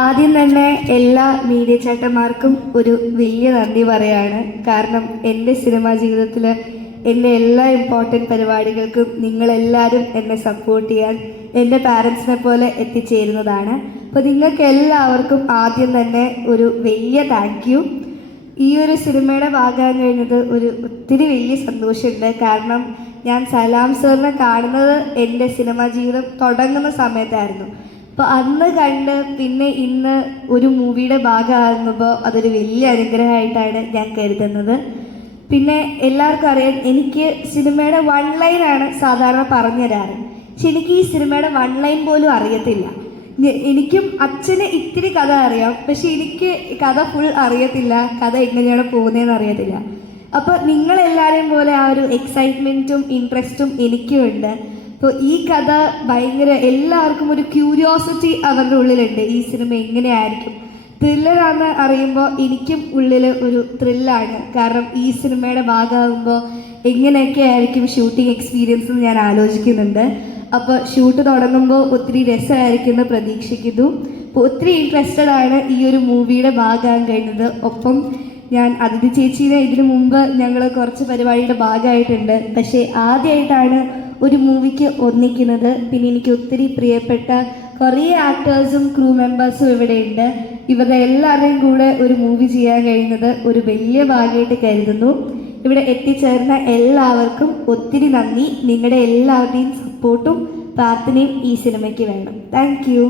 ആദ്യം തന്നെ എല്ലാ മീഡിയ ചേട്ടന്മാർക്കും ഒരു വലിയ നന്ദി പറയാണ്. കാരണം എൻ്റെ സിനിമാ ജീവിതത്തിൽ എൻ്റെ എല്ലാ ഇമ്പോർട്ടൻറ്റ് പരിപാടികൾക്കും നിങ്ങളെല്ലാവരും എന്നെ സപ്പോർട്ട് ചെയ്യാൻ എൻ്റെ പാരൻസിനെ പോലെ എത്തിച്ചേരുന്നതാണ്. അപ്പോൾ നിങ്ങൾക്ക് എല്ലാവർക്കും ആദ്യം തന്നെ ഒരു വലിയ താങ്ക് യു. ഈ ഒരു സിനിമയുടെ ഭാഗമാകാൻ കഴിഞ്ഞത് ഒത്തിരി വലിയ സന്തോഷമുണ്ട്. കാരണം ഞാൻ സലാം സാറിനെ കാണുന്നത് എൻ്റെ സിനിമാ ജീവിതം തുടങ്ങുന്ന സമയത്തായിരുന്നു. അപ്പോൾ അന്ന് കണ്ട് പിന്നെ ഇന്ന് ഒരു മൂവിയുടെ ഭാഗമാകുമ്പോൾ അതൊരു വലിയ അനുഗ്രഹമായിട്ടാണ് ഞാൻ കരുതുന്നത്. പിന്നെ എല്ലാവർക്കും അറിയാം, എനിക്ക് സിനിമയുടെ 1 ലൈനാണ് സാധാരണ പറഞ്ഞു തരാറ്. പക്ഷെ എനിക്ക് ഈ സിനിമയുടെ 1 ലൈൻ പോലും അറിയത്തില്ല. എനിക്കും അച്ഛന് ഇത്തിരി കഥ അറിയാം, പക്ഷെ എനിക്ക് കഥ ഫുൾ അറിയത്തില്ല. കഥ എങ്ങനെയാണ് പോകുന്നതെന്ന് അറിയത്തില്ല. അപ്പോൾ നിങ്ങളെല്ലാവരെയും പോലെ ആ ഒരു എക്സൈറ്റ്മെൻറ്റും ഇൻട്രസ്റ്റും എനിക്കും ഉണ്ട്. അപ്പോൾ ഈ കഥ ഭയങ്കര എല്ലാവർക്കും ഒരു ക്യൂരിയോസിറ്റി അവരുടെ ഉള്ളിലുണ്ട്. ഈ സിനിമ എങ്ങനെയായിരിക്കും, ത്രില്ലറാണെന്ന് അറിയുമ്പോൾ എനിക്കും ഉള്ളിൽ ഒരു ത്രില്ലാണ്. കാരണം ഈ സിനിമയുടെ ഭാഗമാകുമ്പോൾ എങ്ങനെയൊക്കെ ആയിരിക്കും ഷൂട്ടിംഗ് എക്സ്പീരിയൻസ് എന്ന് ഞാൻ ആലോചിക്കുന്നുണ്ട്. അപ്പോൾ ഷൂട്ട് തുടങ്ങുമ്പോൾ ഒത്തിരി രസമായിരിക്കും എന്ന് പ്രതീക്ഷിക്കുന്നു. അപ്പോൾ ഒത്തിരി ഇൻട്രസ്റ്റഡ് ആണ് ഈ ഒരു മൂവിയുടെ ഭാഗമാകാൻ കഴിഞ്ഞത്. ഒപ്പം ഞാൻ അതിഥി ചേച്ചീനെ ഇതിനു മുമ്പ് ഞങ്ങൾ കുറച്ച് പരിപാടിയുടെ ഭാഗമായിട്ടുണ്ട്. പക്ഷേ ആദ്യമായിട്ടാണ് ഒരു മൂവിക്ക് ഒന്നിക്കുന്നത്. പിന്നെ എനിക്ക് ഒത്തിരി പ്രിയപ്പെട്ട കുറേ ആക്ടേഴ്സും ക്രൂ മെമ്പേഴ്സും ഇവിടെയുണ്ട്. ഇവരുടെ എല്ലാവരുടെയും കൂടെ ഒരു മൂവി ചെയ്യാൻ കഴിയുന്നത് ഒരു വലിയ ഭാഗ്യമായിട്ട് കരുതുന്നു. ഇവിടെ എത്തിച്ചേർന്ന എല്ലാവർക്കും ഒത്തിരി നന്ദി. നിങ്ങളുടെ എല്ലാവരുടെയും സപ്പോർട്ടും പ്രാർത്ഥനയും ഈ സിനിമയ്ക്ക് വേണം. Thank you.